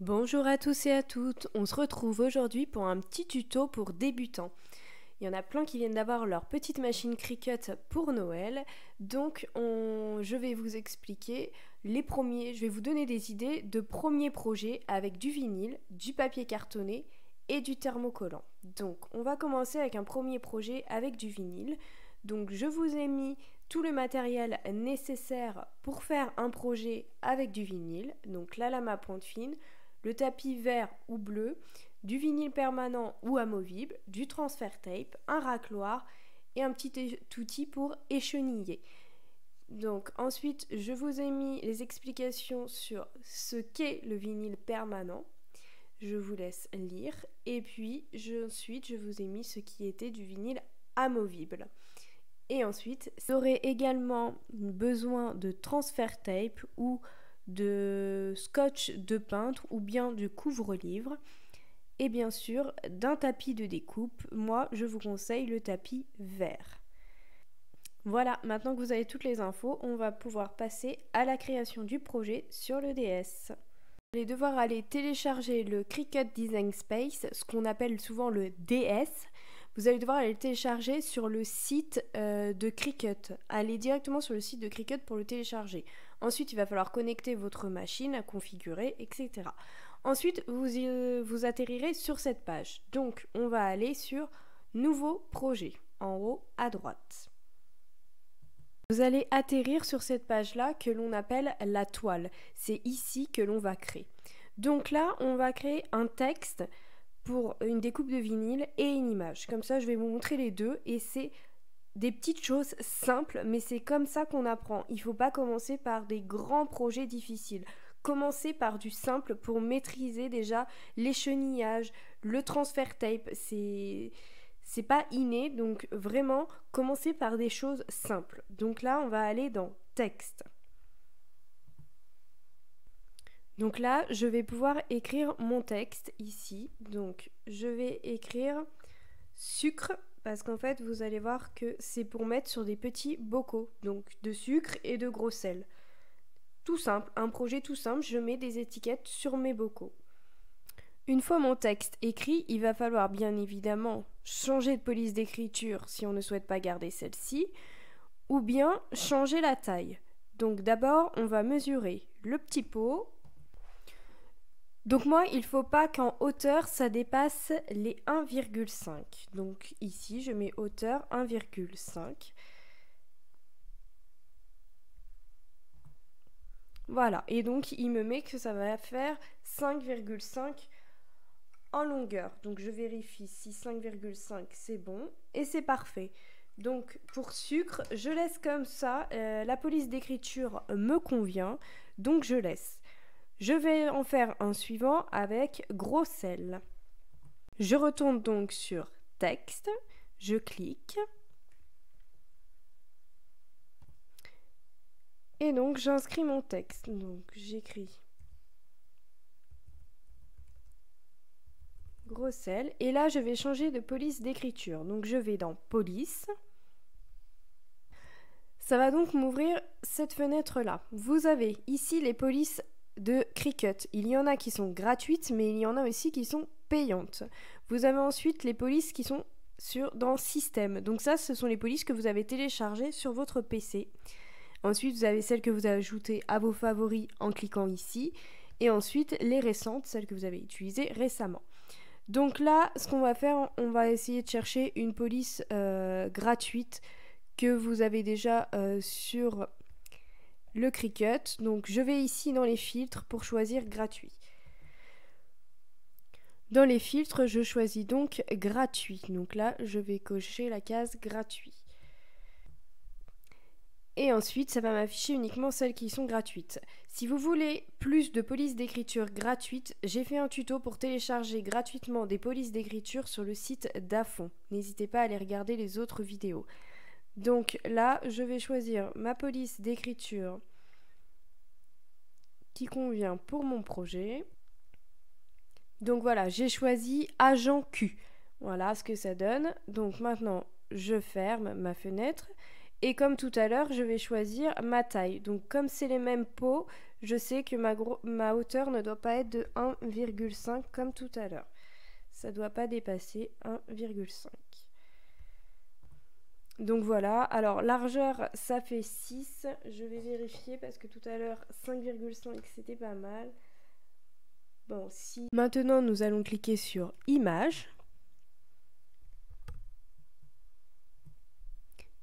Bonjour à tous et à toutes, on se retrouve aujourd'hui pour un petit tuto pour débutants. Il y en a plein qui viennent d'avoir leur petite machine Cricut pour Noël, donc je vais vous expliquer je vais vous donner des idées de premiers projets avec du vinyle, du papier cartonné et du thermocollant. Donc on va commencer avec un premier projet avec du vinyle. Donc je vous ai mis tout le matériel nécessaire pour faire un projet avec du vinyle, donc la lame à pointe fine, le tapis vert ou bleu, du vinyle permanent ou amovible, du transfert tape, un racloir et un petit outil pour écheniller. Donc ensuite, je vous ai mis les explications sur ce qu'est le vinyle permanent. Je vous laisse lire. Et puis ensuite, je vous ai mis ce qui était du vinyle amovible. Et ensuite, vous aurez également besoin de transfert tape ou de scotch de peintre ou bien du couvre-livre. Et bien sûr, d'un tapis de découpe. Moi, je vous conseille le tapis vert. Voilà, maintenant que vous avez toutes les infos, on va pouvoir passer à la création du projet sur le DS. Vous allez devoir aller télécharger le Cricut Design Space, ce qu'on appelle souvent le DS. Vous allez devoir aller le télécharger sur le site de Cricut. Allez directement sur le site de Cricut pour le télécharger. Ensuite, il va falloir connecter votre machine, à configurer, etc. Ensuite, vous atterrirez sur cette page. Donc, on va aller sur Nouveau projet, en haut à droite. Vous allez atterrir sur cette page-là que l'on appelle la toile. C'est ici que l'on va créer. Donc là, on va créer un texte pour une découpe de vinyle et une image. Comme ça, je vais vous montrer les deux et c'est des petites choses simples, mais c'est comme ça qu'on apprend. Il ne faut pas commencer par des grands projets difficiles. Commencez par du simple pour maîtriser déjà l'échenillage, le transfert tape. C'est pas inné, donc vraiment, commencez par des choses simples. Donc là, on va aller dans texte. Donc là, je vais pouvoir écrire mon texte ici. Donc, je vais écrire sucre, parce qu'en fait, vous allez voir que c'est pour mettre sur des petits bocaux, donc de sucre et de gros sel. Tout simple, un projet tout simple, je mets des étiquettes sur mes bocaux. Une fois mon texte écrit, il va falloir bien évidemment changer de police d'écriture si on ne souhaite pas garder celle-ci, ou bien changer la taille. Donc d'abord, on va mesurer le petit pot. Donc moi, il ne faut pas qu'en hauteur, ça dépasse les 1,5. Donc ici, je mets hauteur 1,5. Voilà, et donc il me met que ça va faire 5,5 en longueur. Donc je vérifie si 5,5 c'est bon et c'est parfait. Donc pour sucre, je laisse comme ça. La police d'écriture me convient, donc je laisse. Je vais en faire un suivant avec gros sel. Je retourne donc sur texte, je clique. Et donc j'inscris mon texte. Donc j'écris gros sel. Et là, je vais changer de police d'écriture. Donc, je vais dans police. Ça va donc m'ouvrir cette fenêtre-là. Vous avez ici les polices de Cricut. Il y en a qui sont gratuites, mais il y en a aussi qui sont payantes. Vous avez ensuite les polices qui sont dans Système. Donc ça, ce sont les polices que vous avez téléchargées sur votre PC. Ensuite, vous avez celles que vous ajoutez à vos favoris en cliquant ici. Et ensuite, les récentes, celles que vous avez utilisées récemment. Donc là, ce qu'on va faire, on va essayer de chercher une police gratuite que vous avez déjà sur le Cricut. Donc je vais ici dans les filtres pour choisir gratuit. Dans les filtres, je choisis donc gratuit. Donc là, je vais cocher la case gratuit. Et ensuite, ça va m'afficher uniquement celles qui sont gratuites. Si vous voulez plus de polices d'écriture gratuites, j'ai fait un tuto pour télécharger gratuitement des polices d'écriture sur le site d'Afon. N'hésitez pas à aller regarder les autres vidéos. Donc là, je vais choisir ma police d'écriture qui convient pour mon projet. Donc voilà, j'ai choisi Agent Q. Voilà ce que ça donne. Donc maintenant, je ferme ma fenêtre. Et comme tout à l'heure, je vais choisir ma taille. Donc comme c'est les mêmes pots, je sais que ma hauteur ne doit pas être de 1,5 comme tout à l'heure. Ça ne doit pas dépasser 1,5. Donc voilà, alors largeur ça fait 6, je vais vérifier parce que tout à l'heure 5,5 c'était pas mal. Bon, si. Maintenant nous allons cliquer sur image.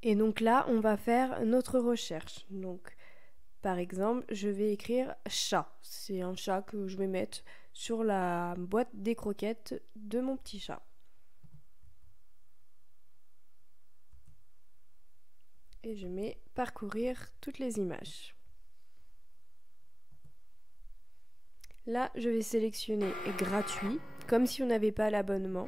Et donc là on va faire notre recherche. Donc par exemple je vais écrire chat, c'est un chat que je vais mettre sur la boîte des croquettes de mon petit chat. Et je mets parcourir toutes les images. Là, je vais sélectionner gratuit, comme si on n'avait pas l'abonnement.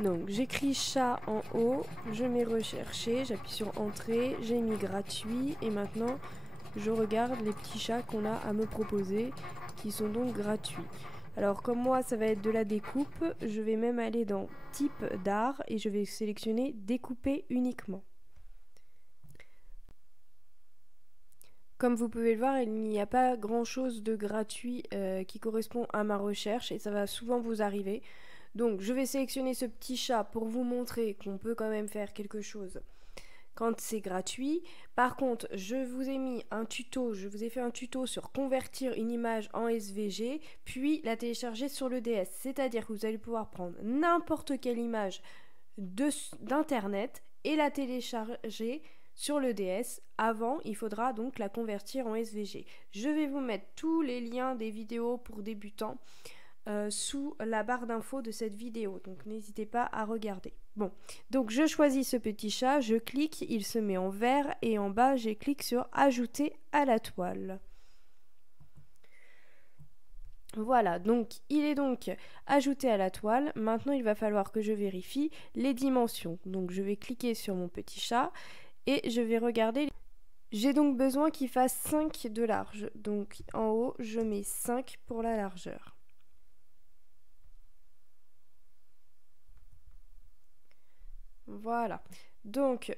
Donc, j'écris chat en haut, je mets rechercher, j'appuie sur entrée, j'ai mis gratuit et maintenant, je regarde les petits chats qu'on a à me proposer, qui sont donc gratuits. Alors comme moi ça va être de la découpe, je vais même aller dans type d'art et je vais sélectionner découper uniquement. Comme vous pouvez le voir, il n'y a pas grand chose de gratuit qui correspond à ma recherche et ça va souvent vous arriver. Donc je vais sélectionner ce petit chat pour vous montrer qu'on peut quand même faire quelque chose quand c'est gratuit. Par contre, je vous ai mis un tuto, je vous ai fait un tuto sur convertir une image en SVG, puis la télécharger sur le DS. C'est-à-dire que vous allez pouvoir prendre n'importe quelle image d'internet et la télécharger sur le DS. Avant, il faudra donc la convertir en SVG. Je vais vous mettre tous les liens des vidéos pour débutants sous la barre d'infos de cette vidéo, donc n'hésitez pas à regarder. Bon, donc je choisis ce petit chat, je clique, il se met en vert et en bas je clique sur ajouter à la toile. Voilà, donc il est donc ajouté à la toile. Maintenant il va falloir que je vérifie les dimensions. Donc je vais cliquer sur mon petit chat et je vais regarder. J'ai donc besoin qu'il fasse 5 de large. Donc en haut je mets 5 pour la largeur. Voilà, donc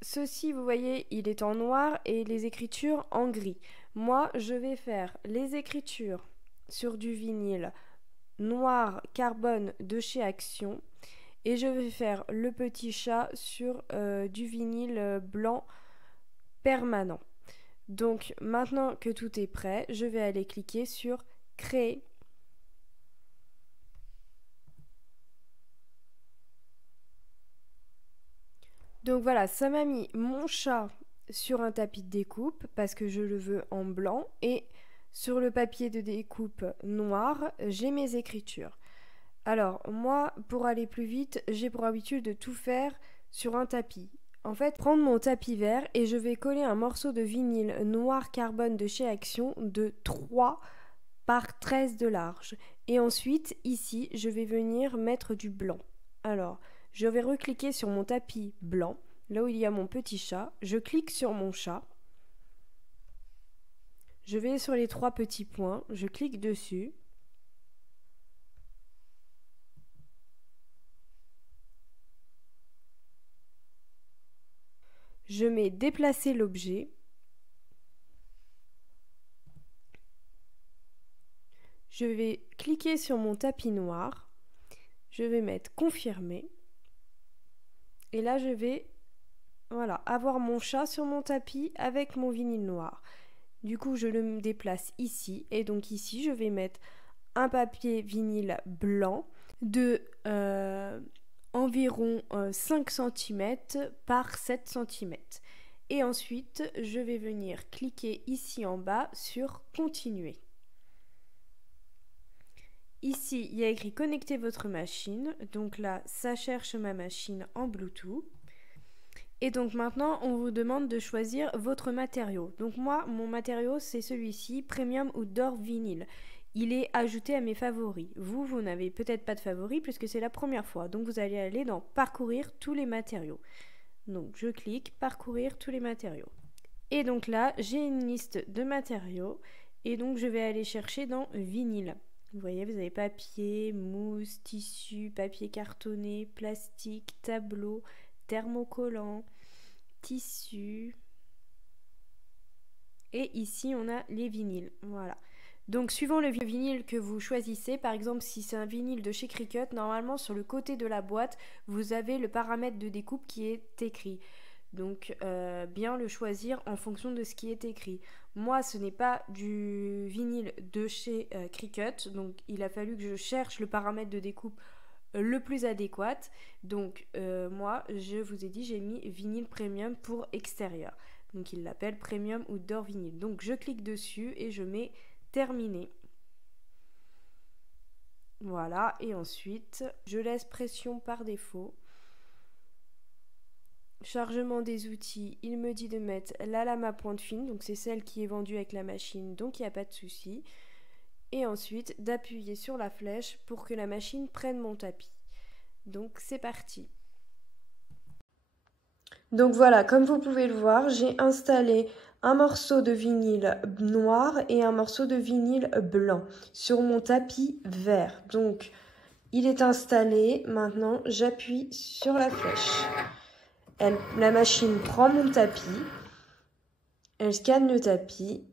ceci vous voyez il est en noir et les écritures en gris. Moi je vais faire les écritures sur du vinyle noir carbone de chez Action et je vais faire le petit chat sur du vinyle blanc permanent. Donc maintenant que tout est prêt, je vais aller cliquer sur créer. Donc voilà, ça m'a mis mon chat sur un tapis de découpe parce que je le veux en blanc et sur le papier de découpe noir, j'ai mes écritures. Alors moi, pour aller plus vite, j'ai pour habitude de tout faire sur un tapis. En fait, prendre mon tapis vert et je vais coller un morceau de vinyle noir carbone de chez Action de 3 par 13 de large. Et ensuite, ici, je vais venir mettre du blanc. Alors, je vais recliquer sur mon tapis blanc, là où il y a mon petit chat. Je clique sur mon chat. Je vais sur les 3 petits points, je clique dessus. Je mets déplacer l'objet. Je vais cliquer sur mon tapis noir. Je vais mettre confirmer. Et là, je vais avoir mon chat sur mon tapis avec mon vinyle noir. Du coup, je le déplace ici. Et donc ici, je vais mettre un papier vinyle blanc de environ 5 cm par 7 cm. Et ensuite, je vais venir cliquer ici en bas sur continuer. Ici, il y a écrit connecter votre machine. Donc là, ça cherche ma machine en Bluetooth. Et donc maintenant, on vous demande de choisir votre matériau. Donc moi, mon matériau, c'est celui-ci, Premium Outdoor Vinyl. Il est ajouté à mes favoris. Vous n'avez peut-être pas de favoris puisque c'est la première fois. Donc vous allez aller dans parcourir tous les matériaux. Donc je clique parcourir tous les matériaux. Et donc là, j'ai une liste de matériaux. Et donc je vais aller chercher dans vinyle. Vous voyez, vous avez papier, mousse, tissu, papier cartonné, plastique, tableau, thermocollant, tissu. Et ici, on a les vinyles. Voilà. Donc, suivant le vinyle que vous choisissez, par exemple, si c'est un vinyle de chez Cricut, normalement, sur le côté de la boîte, vous avez le paramètre de découpe qui est écrit. Donc, bien le choisir en fonction de ce qui est écrit. Moi, ce n'est pas du vinyle de chez Cricut, donc il a fallu que je cherche le paramètre de découpe le plus adéquat. Donc, moi, je vous ai dit, j'ai mis vinyle premium pour extérieur. Donc, il l'appelle Premium Outdoor Vinyl. Donc, je clique dessus et je mets terminé. Voilà, et ensuite, je laisse pression par défaut. Chargement des outils, il me dit de mettre la lame à pointe fine, donc c'est celle qui est vendue avec la machine, donc il n'y a pas de souci. Et ensuite, d'appuyer sur la flèche pour que la machine prenne mon tapis. Donc c'est parti. Donc voilà, comme vous pouvez le voir, j'ai installé un morceau de vinyle noir et un morceau de vinyle blanc sur mon tapis vert. Donc il est installé, maintenant j'appuie sur la flèche. La machine prend mon tapis, elle scanne le tapis.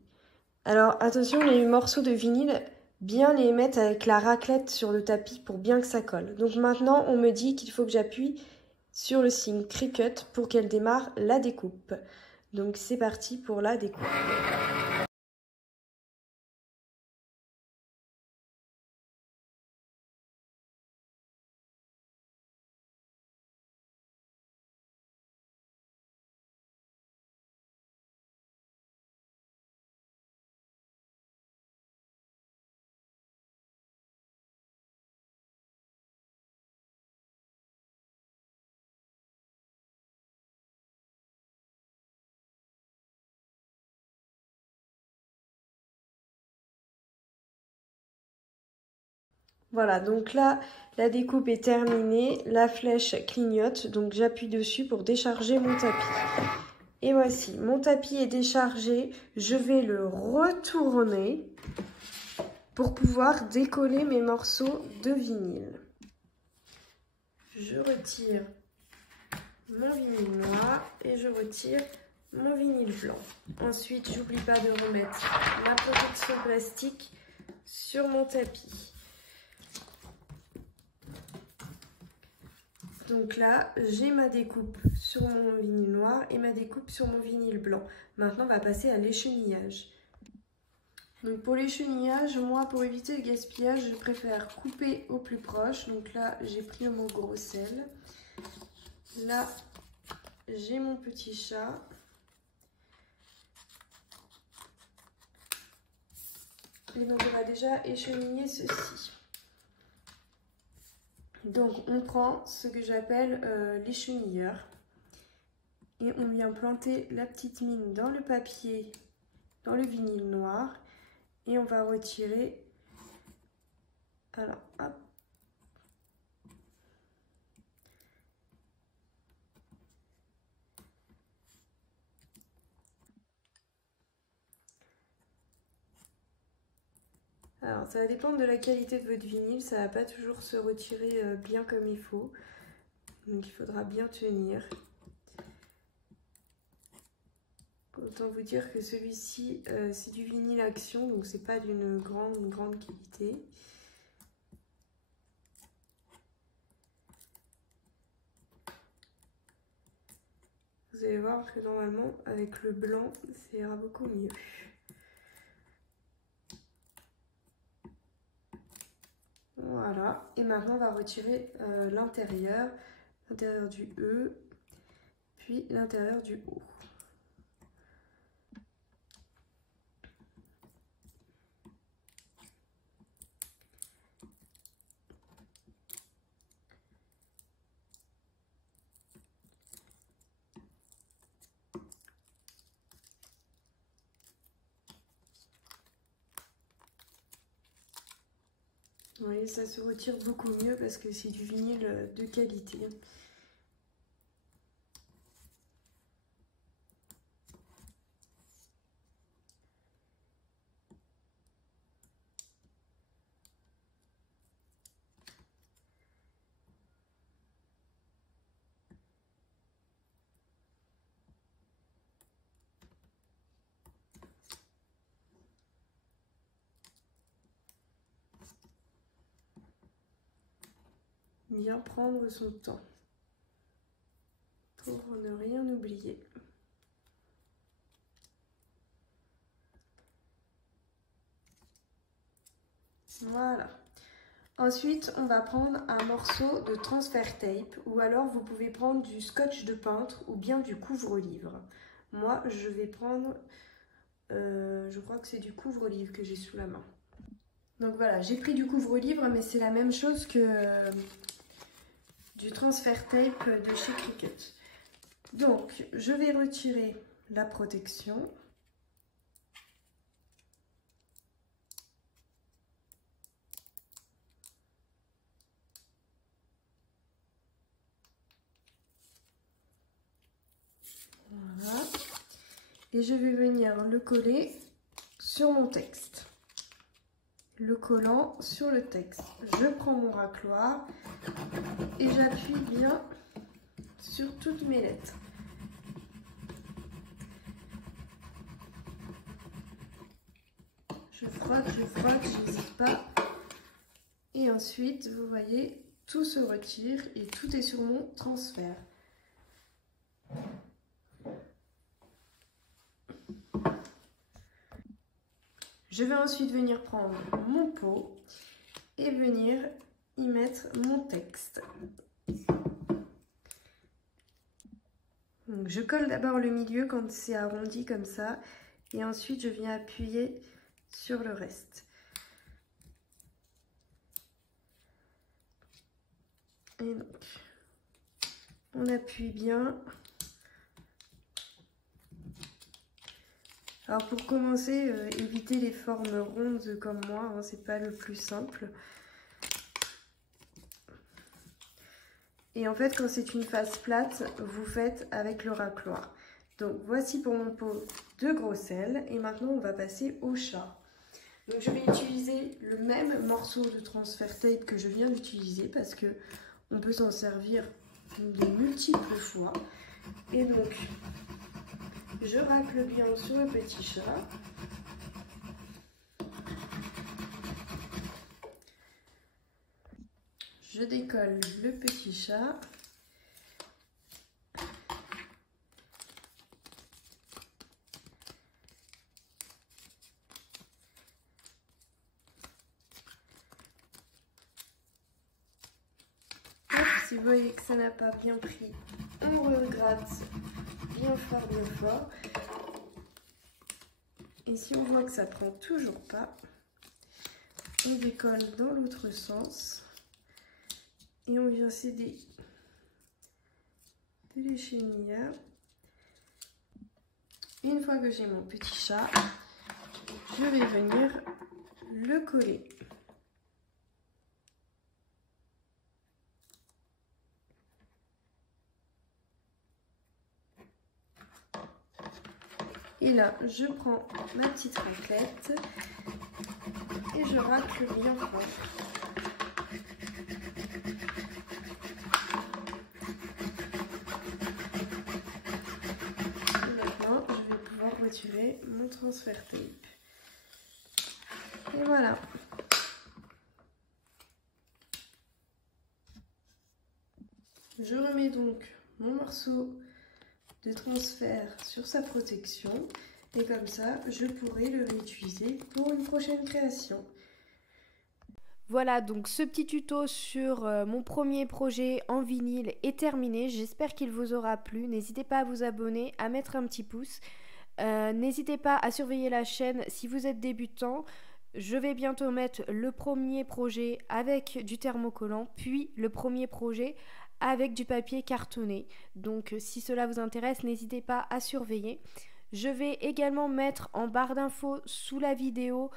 Alors attention, les morceaux de vinyle, bien les mettre avec la raclette sur le tapis pour bien que ça colle. Donc maintenant, on me dit qu'il faut que j'appuie sur le signe Cricut pour qu'elle démarre la découpe. Donc c'est parti pour la découpe. Voilà, donc là, la découpe est terminée, la flèche clignote, donc j'appuie dessus pour décharger mon tapis. Et voici, mon tapis est déchargé, je vais le retourner pour pouvoir décoller mes morceaux de vinyle. Je retire mon vinyle noir et je retire mon vinyle blanc. Ensuite, j'oublie pas de remettre ma protection plastique sur mon tapis. Donc là, j'ai ma découpe sur mon vinyle noir et ma découpe sur mon vinyle blanc. Maintenant, on va passer à l'échenillage. Donc pour l'échenillage, moi, pour éviter le gaspillage, je préfère couper au plus proche. Donc là, j'ai pris mon gros sel. Là, j'ai mon petit chat. Et donc, on va déjà écheniller ceci. Donc, on prend ce que j'appelle l'échenilleur. Et on vient planter la petite mine dans le papier, dans le vinyle noir. Et on va retirer. Alors, hop. Alors, ça va dépendre de la qualité de votre vinyle, ça va pas toujours se retirer bien comme il faut. Donc, il faudra bien tenir. Autant vous dire que celui-ci, c'est du vinyle Action, donc c'est pas d'une grande qualité. Vous allez voir que normalement, avec le blanc, ça ira beaucoup mieux. Voilà, et maintenant on va retirer l'intérieur du E, puis l'intérieur du O. Vous voyez, ça se retire beaucoup mieux parce que c'est du vinyle de qualité. bien prendre son temps pour ne rien oublier. Voilà. Ensuite, on va prendre un morceau de transfert tape ou alors vous pouvez prendre du scotch de peintre ou bien du couvre-livre. Moi, je vais prendre, je crois que c'est du couvre-livre que j'ai sous la main. Donc voilà, j'ai pris du couvre-livre, mais c'est la même chose que du transfert tape de chez Cricut. Donc, je vais retirer la protection. Voilà. Et je vais venir le coller sur mon texte. Le collant sur le texte. Je prends mon racloir et j'appuie bien sur toutes mes lettres. Je frotte, j'hésite pas. Et ensuite, vous voyez, tout se retire et tout est sur mon transfert. Je vais ensuite venir prendre mon pot et venir y mettre mon texte. Donc, je colle d'abord le milieu quand c'est arrondi comme ça et ensuite je viens appuyer sur le reste. Et donc, on appuie bien. Alors pour commencer, évitez les formes rondes comme moi, hein, c'est pas le plus simple. Et en fait, quand c'est une face plate, vous faites avec le racloir. Donc voici pour mon pot de gros sel. Et maintenant, on va passer au chat. Donc je vais utiliser le même morceau de transfert tape que je viens d'utiliser parce que on peut s'en servir de multiples fois. Et donc, je racle bien sur le petit chat. Je décolle le petit chat. Hop, si vous voyez que ça n'a pas bien pris, on regratte bien fort, bien fort. Et si on voit que ça prend toujours pas, on décolle dans l'autre sens et on vient scier de l'échenilleur. Une fois que j'ai mon petit chat, je vais venir le coller. Et là, je prends ma petite raclette et je racle bien fort. Et maintenant, je vais pouvoir retirer mon transfert tape. Et voilà. Je remets donc mon morceau de transfert sur sa protection et comme ça je pourrai le réutiliser pour une prochaine création. Voilà, donc ce petit tuto sur mon premier projet en vinyle est terminé. J'espère qu'il vous aura plu. N'hésitez pas à vous abonner, à mettre un petit pouce. N'hésitez pas à surveiller la chaîne si vous êtes débutant. Je vais bientôt mettre le premier projet avec du thermocollant, puis le premier projet avec du papier cartonné. Donc si cela vous intéresse, n'hésitez pas à surveiller. Je vais également mettre en barre d'infos sous la vidéo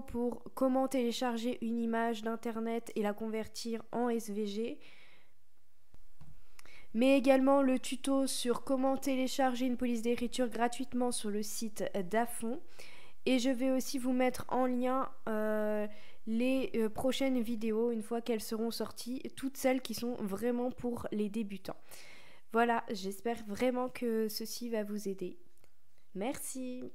pour comment télécharger une image d'internet et la convertir en SVG. Mais également le tuto sur comment télécharger une police d'écriture gratuitement sur le site d'Afon. Et je vais aussi vous mettre en lien les prochaines vidéos une fois qu'elles seront sorties, toutes celles qui sont vraiment pour les débutants. Voilà, j'espère vraiment que ceci va vous aider. Merci.